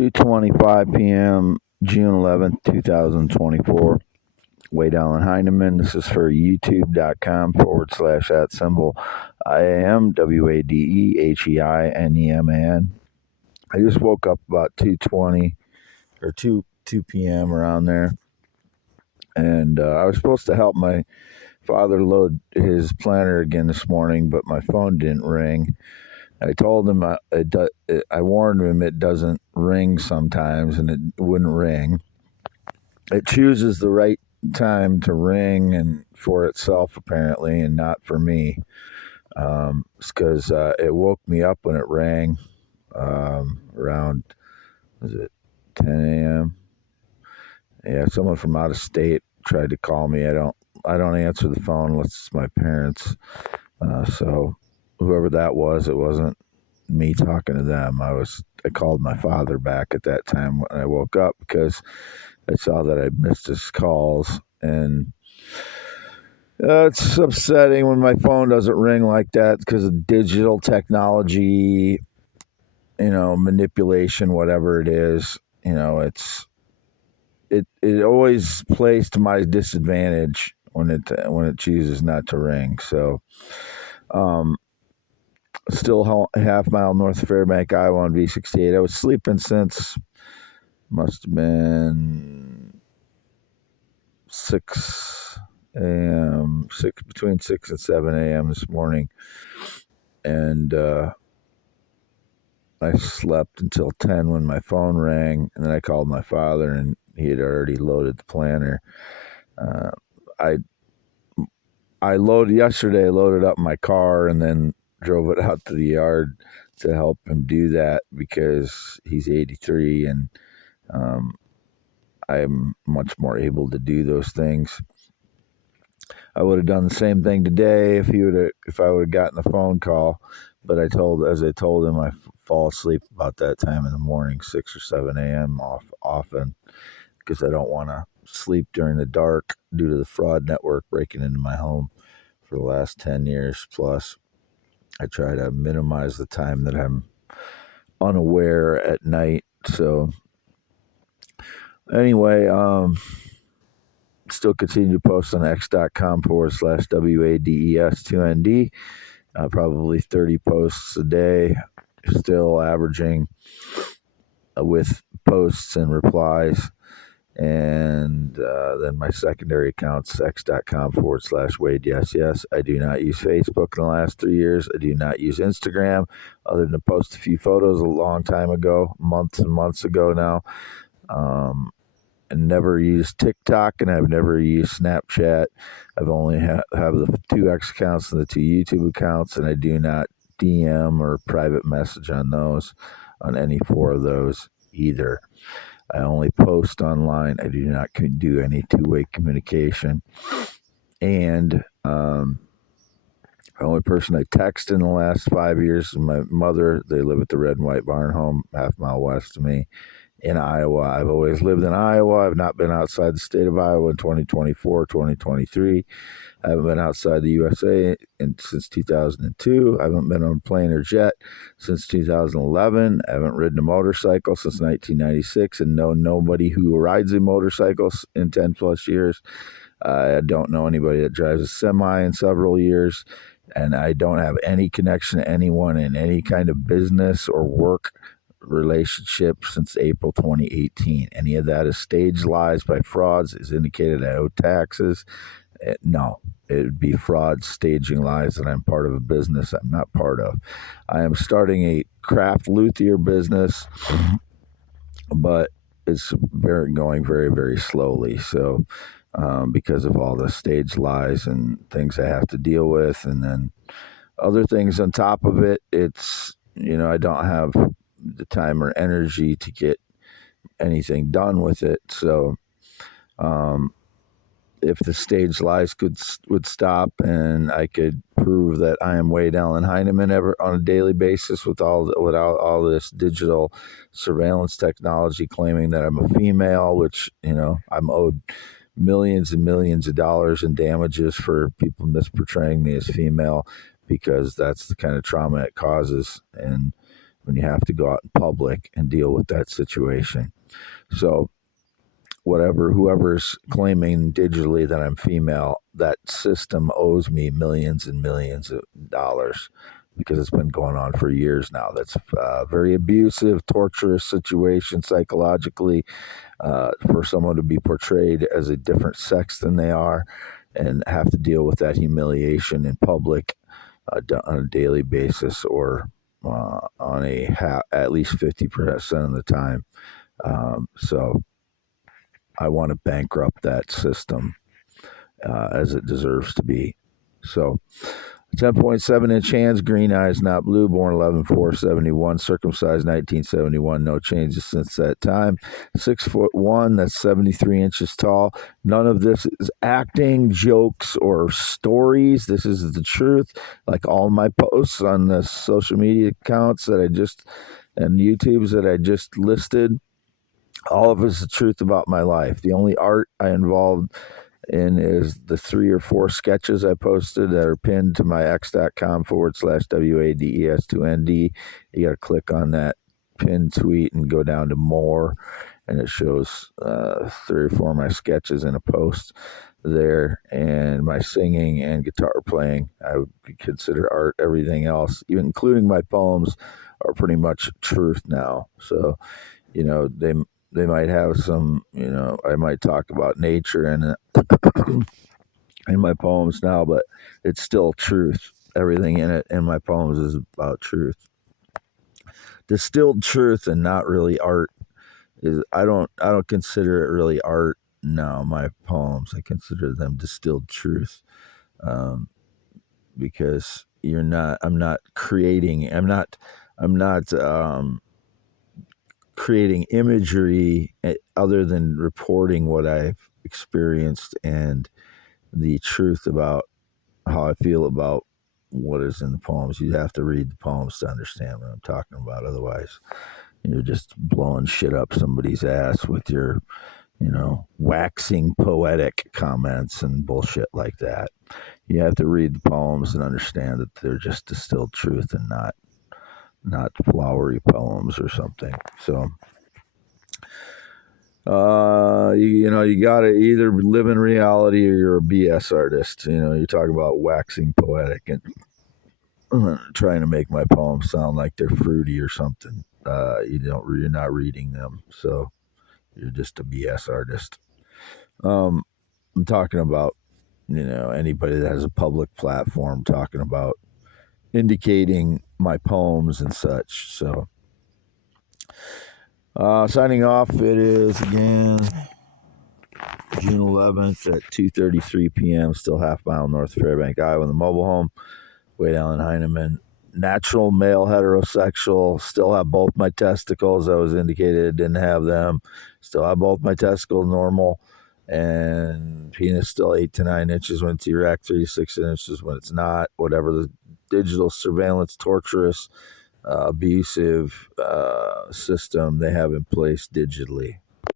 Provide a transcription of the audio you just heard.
2:25 p.m., June 11th, 2024. Wade Allen Heineman. This is for youtube.com/@ symbol IAM WADEHEINEMAN. I just woke up about 2:20 or 2 p.m. around there, and I was supposed to help my father load his planter again this morning, but my phone didn't ring. I told him, I warned him it doesn't ring sometimes, and it wouldn't ring. It chooses the right time to ring and for itself, apparently, and not for me. It's because it woke me up when it rang around, was it 10 a.m.? Yeah, someone from out of state tried to call me. I don't answer the phone unless it's my parents. So whoever that was, it wasn't me talking to them. I called my father back at that time when I woke up because I saw that I missed his calls, and it's upsetting when my phone doesn't ring like that because of digital technology, manipulation, whatever it is. It always plays to my disadvantage when it chooses not to ring. So, still a half mile north of Fairbank, Iowa on V68. I was sleeping since must have been 6 a.m. between 6 and 7 a.m. this morning, and I slept until 10 when my phone rang, and then I called my father, and he had already loaded the planter. I loaded up my car and then drove it out to the yard to help him do that because he's 83, and I'm much more able to do those things. I would have done the same thing today if I would have gotten a phone call, but as I told him, I fall asleep about that time in the morning, 6 or 7 a.m. often, because I don't want to sleep during the dark due to the fraud network breaking into my home for the last 10 years plus. I try to minimize the time that I'm unaware at night. So anyway, still continue to post on x.com/WADES2ND. Probably 30 posts a day, still averaging with posts and replies. And then my secondary account's x.com/Wade. Yes. I do not use Facebook in the last 3 years. I do not use Instagram other than to post a few photos a long time ago, months and months ago now. And never used TikTok, and I've never used Snapchat. I've only have the 2 X accounts and the 2 YouTube accounts, and I do not DM or private message on any 4 of those either. I only post online. I do not do any two-way communication. And the only person I text in the last 5 years is my mother. They live at the Red and White Barn Home, half-mile west of me in Iowa. I've always lived in Iowa. I've not been outside the state of Iowa in 2024, 2023. I haven't been outside the USA since 2002. I haven't been on a plane or jet since 2011. I haven't ridden a motorcycle since 1996 and know nobody who rides a motorcycle in 10 plus years. I don't know anybody that drives a semi in several years, and I don't have any connection to anyone in any kind of business or work relationship since April 2018. Any of that is staged lies by frauds, is indicated I owe taxes. No, it would be fraud, staging lies that I'm part of a business I'm not part of. I am starting a craft luthier business, but it's going very, very slowly. So because of all the staged lies and things I have to deal with, and then other things on top of it, it's, I don't have the time or energy to get anything done with it. So if the stage lies would stop and I could prove that I am Wade Allen Heineman on a daily basis without all this digital surveillance technology claiming that I'm a female, which, I'm owed millions and millions of dollars in damages for people misportraying me as female, because that's the kind of trauma it causes. And when you have to go out in public and deal with that situation. So whoever's claiming digitally that I'm female, that system owes me millions and millions of dollars because it's been going on for years now. That's a very abusive, torturous situation psychologically, for someone to be portrayed as a different sex than they are and have to deal with that humiliation in public on a daily basis, or on at least 50% of the time. So I want to bankrupt that system as it deserves to be. So 10.7-inch hands, green eyes, not blue, born 11/4/71, circumcised 1971, no changes since that time. 6'1", that's 73 inches tall. None of this is acting, jokes, or stories. This is the truth. Like all my posts on the social media accounts and YouTubes that I just listed, all of it is the truth about my life. The only art I involved in is the 3 or 4 sketches I posted that are pinned to my x.com/WADES2ND. You got to click on that pinned tweet and go down to more, and it shows 3 or 4 of my sketches in a post there. And my singing and guitar playing, I would consider art. Everything else, even including my poems, are pretty much truth now. So, they might have some, I might talk about nature and in my poems now, but it's still truth. Everything in it in my poems is about truth. Distilled truth and not really art. I don't consider it really art now. My poems, I consider them distilled truth, because I'm not creating imagery other than reporting what I've experienced and the truth about how I feel about what is in the poems. You have to read the poems to understand what I'm talking about. Otherwise, you're just blowing shit up somebody's ass with your, waxing poetic comments and bullshit like that. You have to read the poems and understand that they're just distilled truth and not flowery poems or something. So, you got to either live in reality or you're a BS artist. You talk about waxing poetic and trying to make my poems sound like they're fruity or something. You're not reading them, so you're just a BS artist. I'm talking about, anybody that has a public platform, talking about indicating my poems and such. So, signing off. It is again June 11th at 2:33 p.m. Still half mile north of Fairbank, Iowa, in the mobile home. Wade Allen Heineman. Natural male, heterosexual. Still have both my testicles. I was indicated didn't have them. Still have both my testicles normal. And penis still 8 to 9 inches when it's erect, 3 to 6 inches when it's not. Whatever the digital surveillance, torturous, abusive system they have in place digitally.